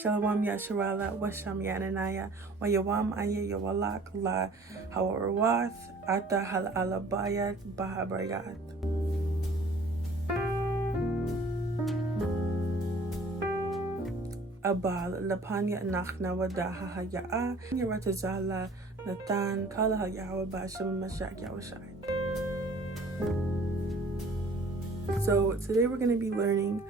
Shalom Yasharala, Washam Yananaya, Wayawam Aya Yawalak La Hawawath, Ata Hal Alabayat Bahabrayat. Abal Lapanya Nachna Wadaha Hayaa, Yaratazala, Nathan, Kala Hayawa Basham Mashak Yawashai. So today we're going to be learning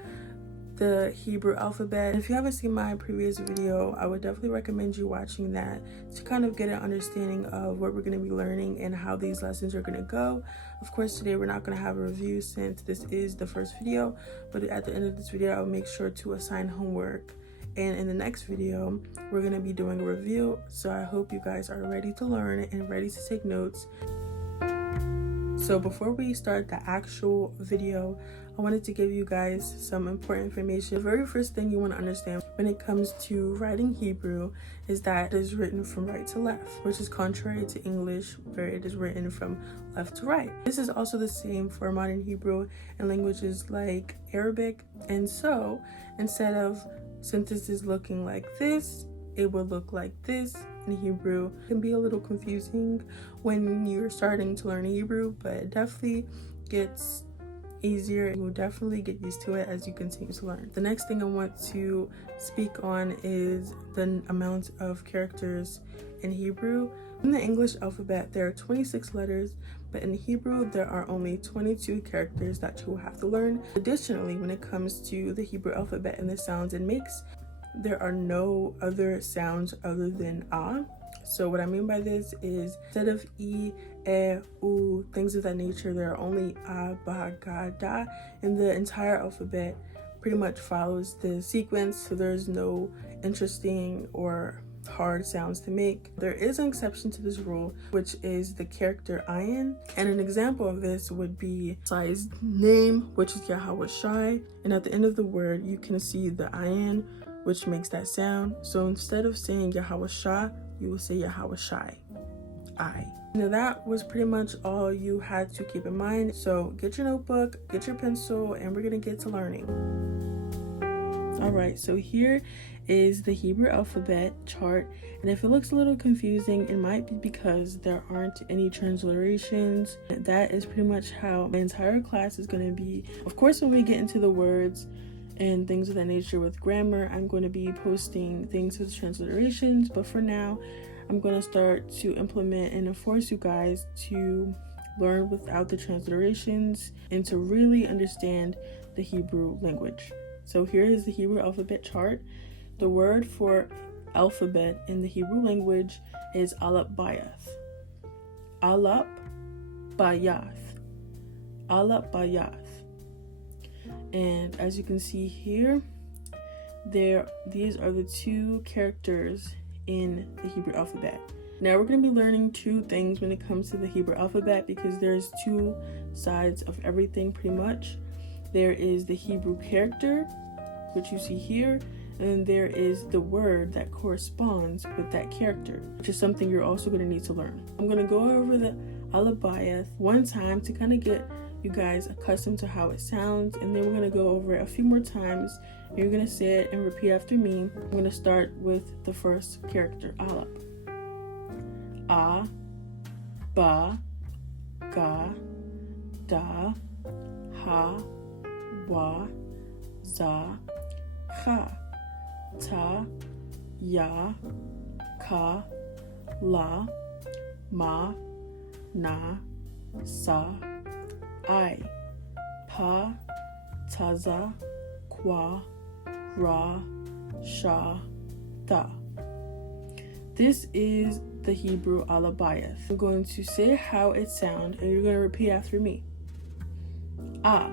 the Hebrew alphabet. If you haven't seen my previous video, I would definitely recommend you watching that to kind of get an understanding of what we're going to be learning and how these lessons are going to go. Of course, today we're not going to have a review since this is the first video, but at the end of this video, I'll make sure to assign homework. And in the next video, we're going to be doing a review. So I hope you guys are ready to learn and ready to take notes. So before we start the actual video, I wanted to give you guys some important information. The very first thing you want to understand when it comes to writing Hebrew is that it is written from right to left, which is contrary to English, where it is written from left to right. This is also the same for modern Hebrew and languages like Arabic. And so instead of sentences looking like this, it would look like this in Hebrew. It can be a little confusing when you're starting to learn Hebrew, but it definitely gets easier. You will definitely get used to it as you continue to learn. The next thing I want to speak on is the amount of characters in Hebrew. In the English alphabet, there are 26 letters, but in Hebrew, there are only 22 characters that you will have to learn. Additionally, when it comes to the Hebrew alphabet and the sounds it makes, there are no other sounds other than ah. So what I mean by this is instead of e, u, things of that nature, there are only a, ba, ga, da, and the entire alphabet pretty much follows the sequence, so there's no interesting or hard sounds to make. There is an exception to this rule, which is the character ayin, and an example of this would be Shai's name, which is Yahweh Shai, and at the end of the word you can see the ayin, which makes that sound. So instead of saying Yahweh Shah, you will say Yahweh Shai. Now that was pretty much all you had to keep in mind. So get your notebook, get your pencil, and we're gonna get to learning. All right, so here is the Hebrew alphabet chart, and if it looks a little confusing, it might be because there aren't any transliterations. That is pretty much how my entire class is gonna be. Of course, when we get into the words and things of that nature with grammar, I'm going to be posting things as transliterations, but for now I'm going to start to implement and force you guys to learn without the transliterations and to really understand the Hebrew language. So here is the Hebrew alphabet chart. The word for alphabet in the Hebrew language is alap bayath. Alap bayath. Alap bayath. And as you can see here, these are the two characters in the Hebrew alphabet. Now we're going to be learning two things when it comes to the Hebrew alphabet, because there's two sides of everything pretty much. There is the Hebrew character, which you see here, and then there is the word that corresponds with that character, which is something you're also going to need to learn. I'm going to go over the alabayeth one time to kind of get you guys accustomed to how it sounds, and then we're going to go over it a few more times, and you're going to say it and repeat after me. I'm going to start with the first character, alap. A, ba, ga, da, ha, wa, za, cha, ta, ya, ka, la, ma, na, sa, I, pa, taza, kwa, ra, sha, ta. This is the Hebrew alabayeth. I'm going to say how it sounds, and you're going to repeat after me. A,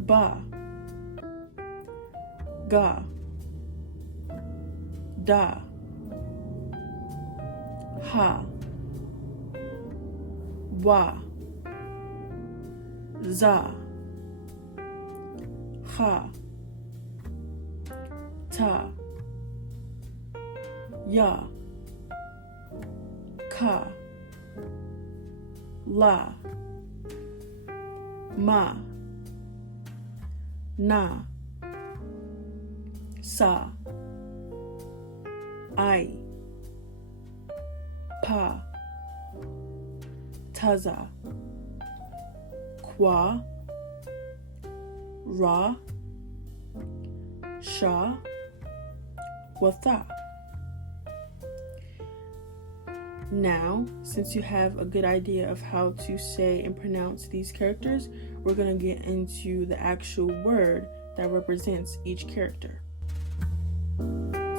ba, ga, da, ha, wa, za, cha, ta, ya, ka, la, ma, na, sa, I, pa, taza, kwa, ra, sha, 𐤏𐤁𤐓𐕋. Now, since you have a good idea of how to say and pronounce these characters, we're going to get into the actual word that represents each character.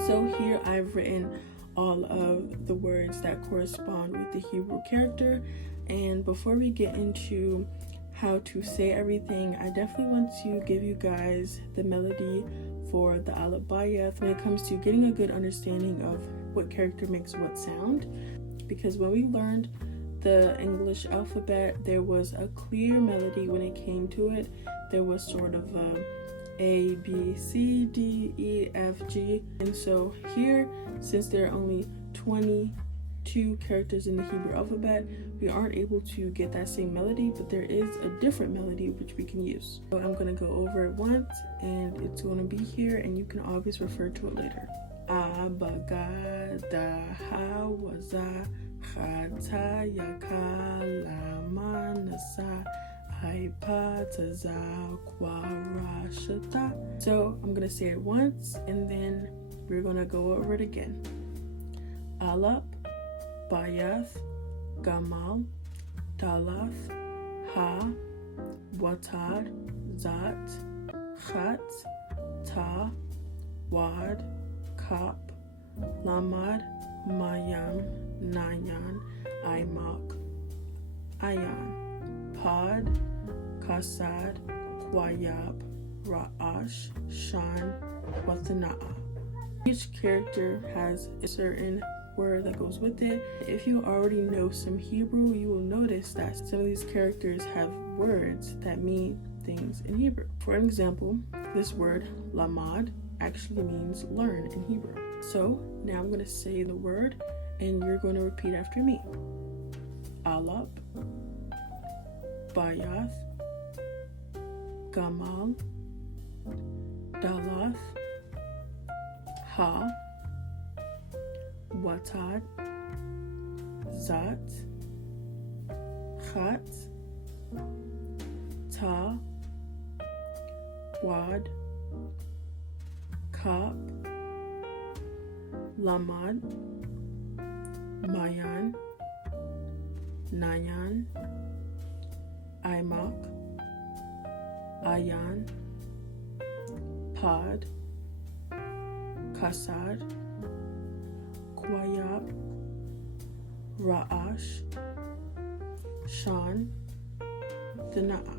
So here I've written all of the words that correspond with the Hebrew character, and before we get into how to say everything, I definitely want to give you guys the melody for the Aleph Bayeth when it comes to getting a good understanding of what character makes what sound. Because when we learned the English alphabet, there was a clear melody when it came to it. There was sort of A, B, C, D, E, F, G. And so here, since there are only 22 characters in the Hebrew alphabet, we aren't able to get that same melody, but there is a different melody which we can use. So I'm going to go over it once, and it's going to be here, and you can always refer to it later. Abagada hawaza khata yakala manasa haipataza kwarashata. So I'm gonna say it once, and then we're gonna go over it again. Aleph, Bayeth, Gamal, Dalath, Ha, Watad, Zat, Chat, Ta, Wad, Kap, Lamad, Mayam, Nayan, Imak, Ayan, Pod, Kasad, Kwayab, Ra'ash, Shan, 𝐤𝐁𐤓𐤕. Each character has a certain word that goes with it. If you already know some Hebrew, you will notice that some of these characters have words that mean things in Hebrew. For example, this word lamad actually means learn in Hebrew. So now I'm going to say the word, and you're going to repeat after me. Aleph, Bayeth, Gamal, Dalath, Ha, Watad, Zat, Chat, Ta, Wad, Kap, Lamad, Mayan, Nayan, Imak, Ayan, Pod, Kasad, Kwayab, Ra'ash, Shan, 𝐤𝐁𤓚𝐕.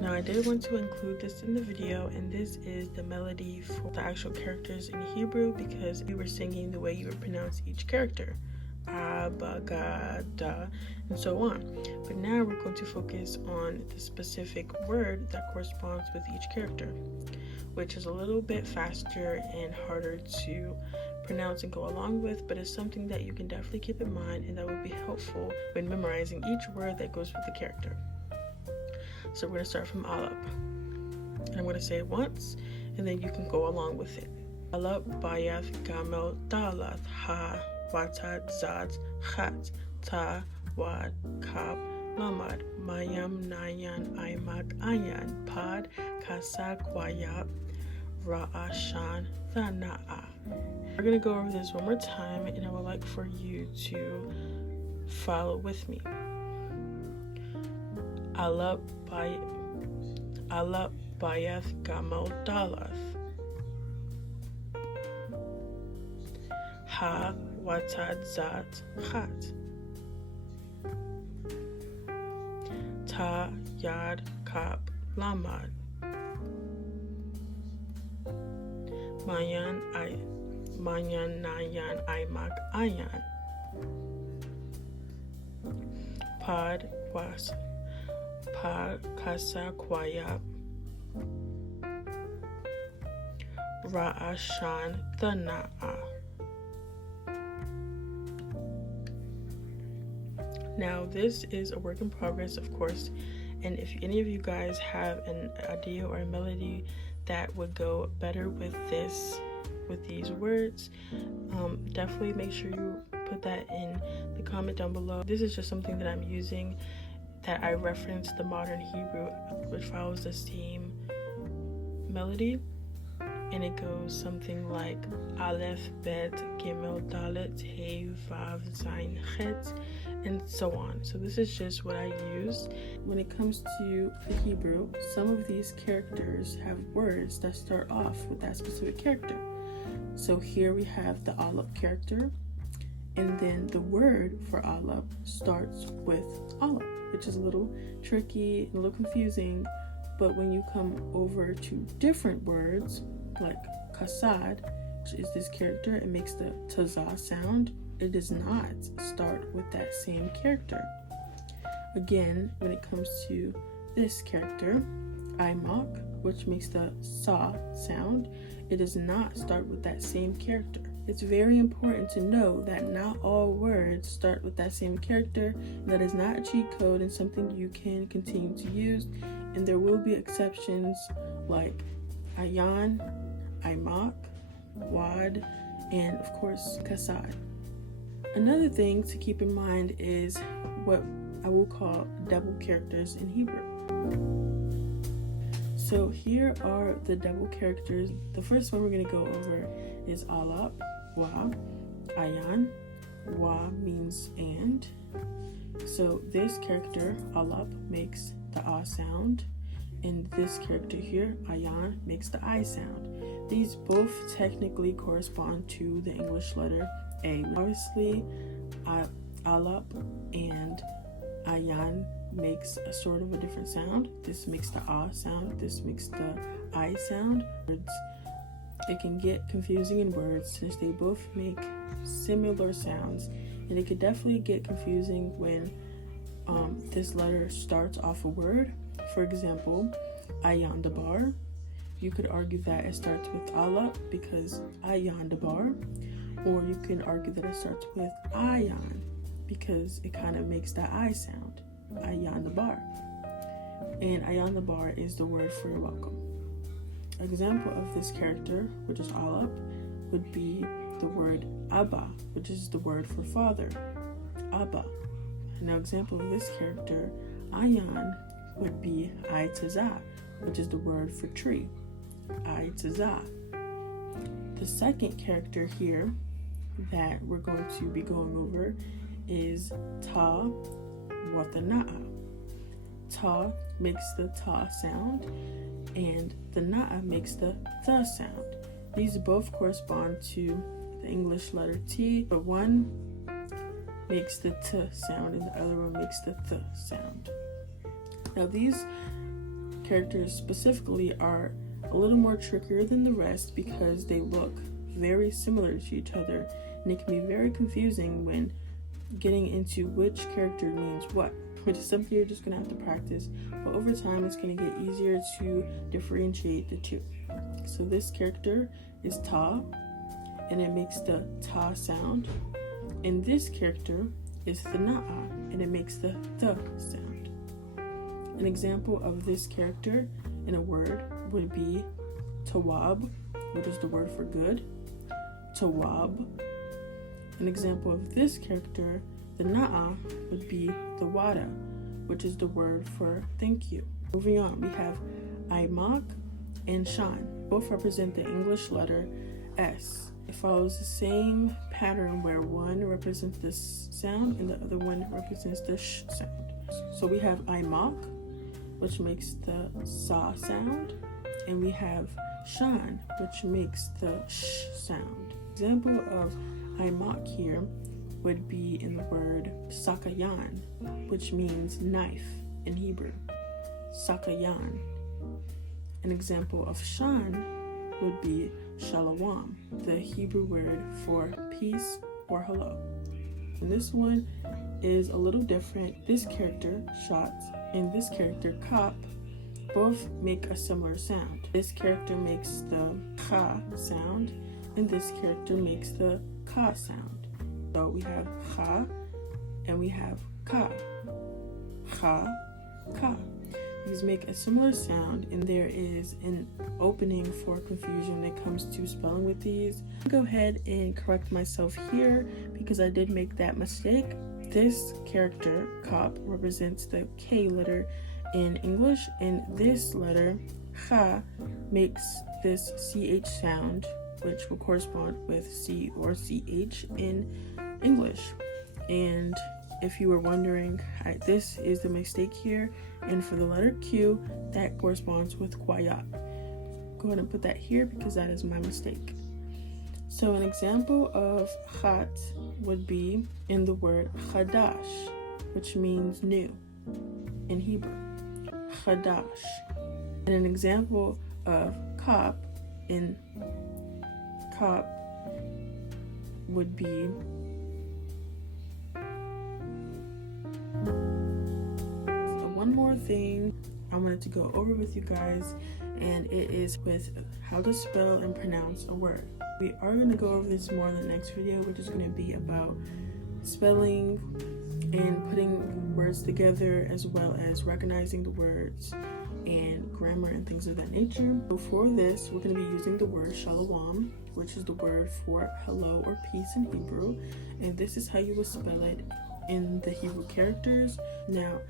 Now I did want to include this in the video, and this is the melody for the actual characters in Hebrew, because we were singing the way you would pronounce each character. Abagada, and so on. But now we're going to focus on the specific word that corresponds with each character, which is a little bit faster and harder to pronounce and go along with, but it's something that you can definitely keep in mind, and that would be helpful when memorizing each word that goes with the character. So we're going to start from Aleph, and I'm going to say it once, and then you can go along with it. Aleph, Bayeth, Gamal, Dalath, Ha, Watad, Zat, Chat, Ta, Wad, Kap, Lamad, Mayam, Nayan, Imak, Ayan, Pod, Kasad, Kwayab, Ra'ashan, 𝐤𝐁𤓚𝐕. We're going to go over this one more time, and I would like for you to follow with me. Aleph, Bayeth, Gamal, Dalath. Ha, Watad, Zat, Chat. Ta, Yad, Kap, Lamad. Mayan, Nayan, Imak, Ayan. Pod, Kasa, Kwayab. Ra'ashan, �𝐤𤓚𝐕. Now this is a work in progress, of course, and if any of you guys have an idea or a melody that would go better with these words, definitely make sure you put that in the comment down below. This is just something that I'm using, that I referenced the modern Hebrew, which follows the same melody, and it goes something like Aleph, Bet, Gimel, Dalet, Hey, Vav, Zayin, Chet, and so on. So this is just what I use. When it comes to the Hebrew, some of these characters have words that start off with that specific character. So here we have the Aleph character, and then the word for Aleph starts with Aleph, which is a little tricky and a little confusing. But when you come over to different words, like kasad, which is this character, it makes the tazah sound. It does not start with that same character. Again, when it comes to this character, imak, which makes the sa sound, it does not start with that same character. It's very important to know that not all words start with that same character. That is not a cheat code and something you can continue to use. And there will be exceptions like ayan, imak, wad, and of course kasad. Another thing to keep in mind is what I will call double characters in Hebrew. So here are the double characters. The first one we're going to go over is alap, wa, ayan. Wa means and. So this character, alap, makes the ah sound, and this character here, ayan, makes the I sound. These both technically correspond to the English letter A. Obviously, alap and ayan makes a sort of a different sound. This makes the ah sound, this makes the I sound. It can get confusing in words since they both make similar sounds, and it could definitely get confusing when this letter starts off a word. For example, ayan dabar, you could argue that it starts with alap because ayan dabar, or you can argue that it starts with ayan because it kind of makes that I sound, ayan dabar. And ayan dabar is the word for you're welcome. Example of this character, which is alap, would be the word abba, which is the word for father, abba. Now, example of this character, ayan, would be aitazah, which is the word for tree, aitazah. The second character here that we're going to be going over is ta watana'a. Ta makes the ta sound, and the na'a makes the th sound. These both correspond to the English letter T, but one makes the t sound and the other one makes the th sound. Now these characters specifically are a little more trickier than the rest because they look very similar to each other, and it can be very confusing when getting into which character means what, which is something you're just going to have to practice, but over time it's going to get easier to differentiate the two. So this character is ta, and it makes the ta sound, and this character is the na'a, and it makes the th sound. An example of this character in a word would be tawab, which is the word for good, tawab. An example of this character, the na'a, would be the wada, which is the word for thank you. Moving on, we have imak and shan. Both represent the English letter S. It follows the same pattern where one represents the sound and the other one represents the sh sound. So we have imak, which makes the sa sound, and we have shan, which makes the sh sound. Example of imak here would be in the word sakayan, which means knife in Hebrew. Sakayan. An example of shan would be shalom, the Hebrew word for peace or hello. And this one is a little different. This character, shat, and this character, kap, both make a similar sound. This character makes the kha sound, and this character makes the ka sound. So we have kha and we have ka. Kha, ka. these make a similar sound, and there is an opening for confusion when it comes to spelling with these. I'll go ahead and correct myself here because I did make that mistake. This character, kop, represents the K letter in English, and this letter, 𝐏, makes this CH sound, which will correspond with C or CH in English. And if you were wondering, this is the mistake here, and for the letter Q, that corresponds with quiet. Go ahead and put that here because that is my mistake. So an example of 𝐏𝐁 would be in the word 𝐻adash, which means new in Hebrew. 𝐻adash. And an example of kop in kop would be one more thing I wanted to go over with you guys, and it is with how to spell and pronounce a word. We are going to go over this more in the next video, which is going to be about spelling and putting words together, as well as recognizing the words and grammar and things of that nature. Before this, we're going to be using the word shalom, which is the word for hello or peace in Hebrew, and this is how you would spell it in the Hebrew characters. Now,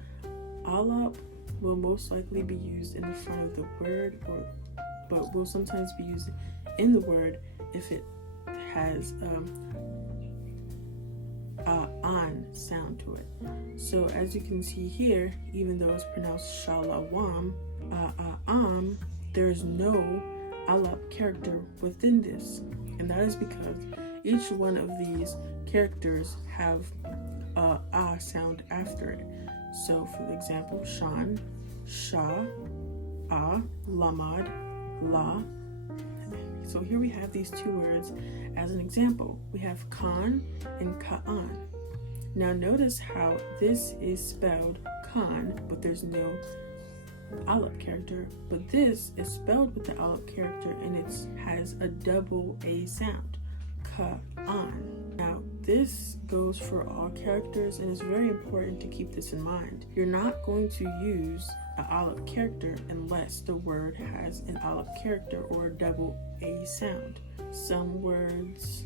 alap will most likely be used in the front of the word, but will sometimes be used in the word if it has an sound to it. So as you can see here, even though it's pronounced shalawam, there's no alap character within this, and that is because each one of these characters have a sound after it. So for example, shan, sha, lamad, la. So here we have these two words as an example. We have kan and ka'an. Now notice how this is spelled kan, but there's no alap character, but this is spelled with the alap character, and it has a double A sound, ka'an. Now this goes for all characters, and it's very important to keep this in mind. You're not going to use an alap character unless the word has an alap character or a double A sound. Some words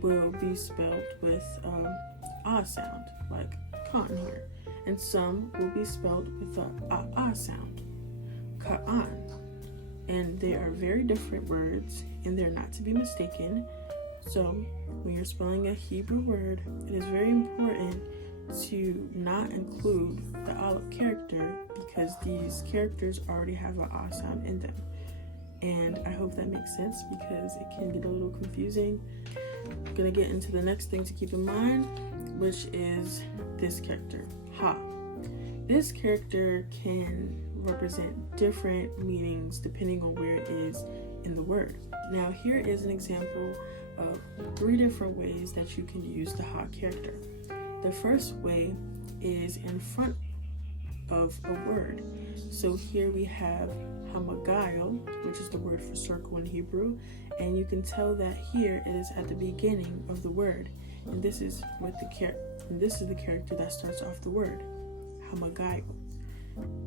will be spelled with a sound, like cotton here, and some will be spelled with a sound, ka'an. And they are very different words, and they're not to be mistaken. So when you're spelling a Hebrew word, it is very important to not include the alap character because these characters already have an a sound in them. And I hope that makes sense because it can get a little confusing. I'm gonna get into the next thing to keep in mind, which is this character, ha. This character can represent different meanings depending on where it is in the word. Now here is an example of 3 different ways that you can use the ha character. The first way is in front of a word. So here we have hamagayel, which is the word for circle in Hebrew, and you can tell that here it is at the beginning of the word, and this is with the character that starts off the word, hamagayel.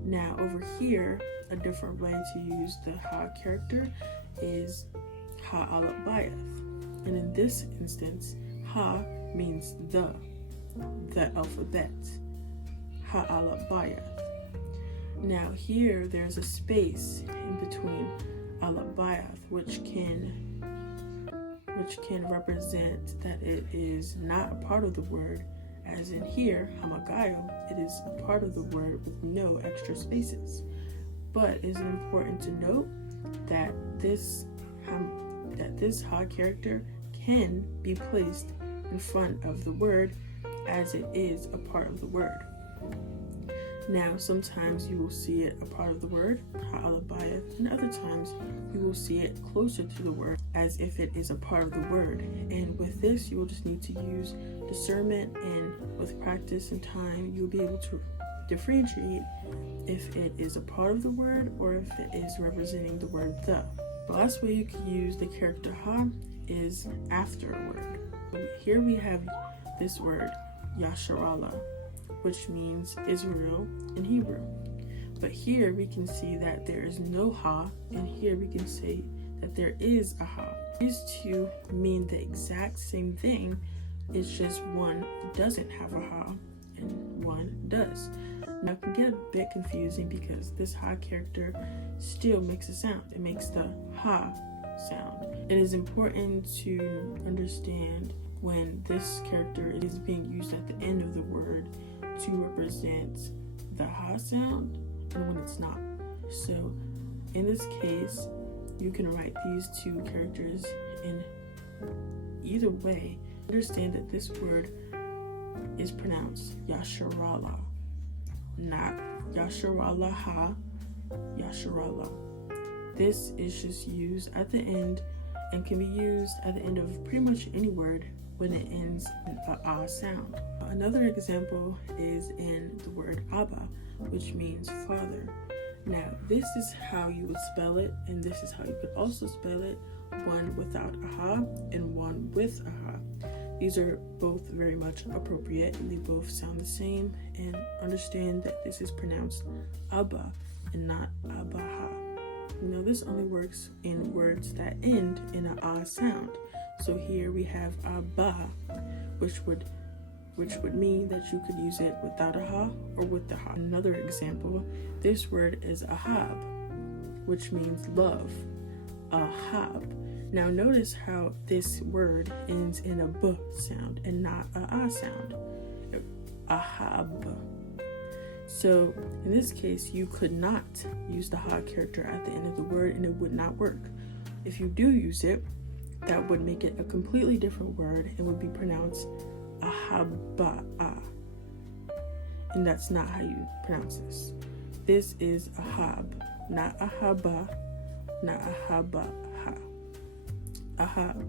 Now over here, a different way to use the ha character is ha alap bayath, and in this instance, ha means the alphabet, ha alap bayath. Now here there's a space in between alap bayath, which can represent that it is not a part of the word, as in here, hamagayel, it is a part of the word with no extra spaces. But it is important to note that this ha character can be placed in front of the word, as it is a part of the word. Now, sometimes you will see it a part of the word, ha-alap bayath, and other times you will see it closer to the word, as if it is a part of the word. And with this, you will just need to use discernment, and with practice and time, you'll be able to differentiate if it is a part of the word or if it is representing the word the. The last way you can use the character ha is after a word. So here we have this word, Yasharallah, which means Israel in Hebrew. But here we can see that there is no ha, and here we can say that there is a ha. These two mean the exact same thing. It's just one doesn't have a ha and one does. Now it can get a bit confusing because this ha character still makes a sound. It makes the ha sound. It is important to understand when this character is being used at the end of the word to represent the ha sound and when it's not. So in this case, you can write these two characters in either way. Understand that this word is pronounced yasharala, not yasharala ha, yasharala. This is just used at the end and can be used at the end of pretty much any word when it ends in a ah sound. Another example is in the word Abba, which means father. Now, this is how you would spell it, and this is how you could also spell it, one without a ha and one with a ha. These are both very much appropriate, and they both sound the same, and understand that this is pronounced Abba and not Abaha. Now, this only works in words that end in an ah sound. So here we have Abba, which would mean that you could use it without a ha or with the ha. Another example, this word is ahab, which means love, ahab. Now notice how this word ends in a b sound and not a ah sound, ahab. So in this case, you could not use the ha character at the end of the word and it would not work. If you do use it, that would make it a completely different word and would be pronounced ahabba'a. And that's not how you pronounce this. This is ahab, not ahabba, not ahabbaha. Ahab.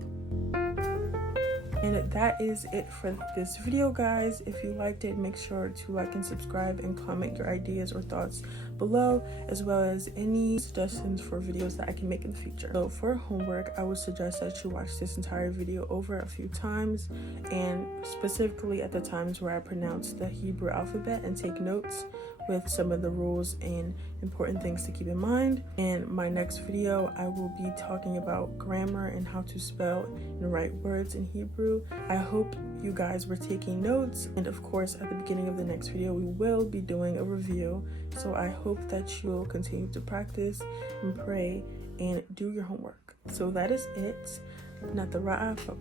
And that is it for this video, guys. If you liked it, make sure to like and subscribe and comment your ideas or thoughts below, as well as any suggestions for videos that I can make in the future. So for homework, I would suggest that you watch this entire video over a few times, and specifically at the times where I pronounce the Hebrew alphabet, and take notes with some of the rules and important things to keep in mind. In my next video, I will be talking about grammar and how to spell and write words in Hebrew. I hope you guys were taking notes, and of course at the beginning of the next video we will be doing a review. So I hope that you'll continue to practice and pray and do your homework. So that is it. Not the Ra'a, but